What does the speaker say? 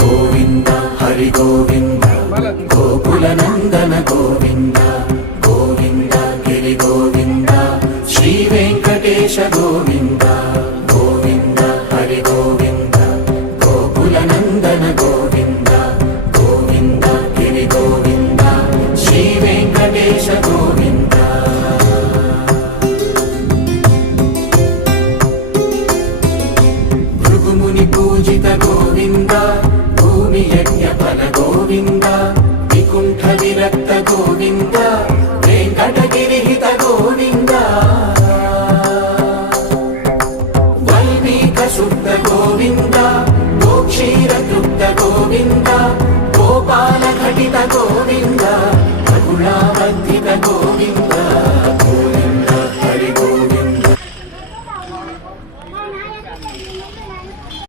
గోవింద హరి గోవింద గోకుల నందన గోవింద గోవింద గిరి గోవింద శ్రీ వెంకటేశ గోవింద గోవింద హరి గోవింద గోకుల నందన గోవింద గోవింద గిరి గోవింద శ్రీ వెంకటేశ గోవింద భృగుముని పూజిత గోవింద భూమి యజ్ఞ ఫల గోవింద వికుంఠ విరక్త గోవింద వెంకటగిరిహిత గోవింద వల్మీక శుద్ధ గోవింద గోక్షీర తృప్త గోవింద గోపాల ఘటిత గోవింద రఘుణావర్ధిత గోవింద గోవింద హరి గోవింద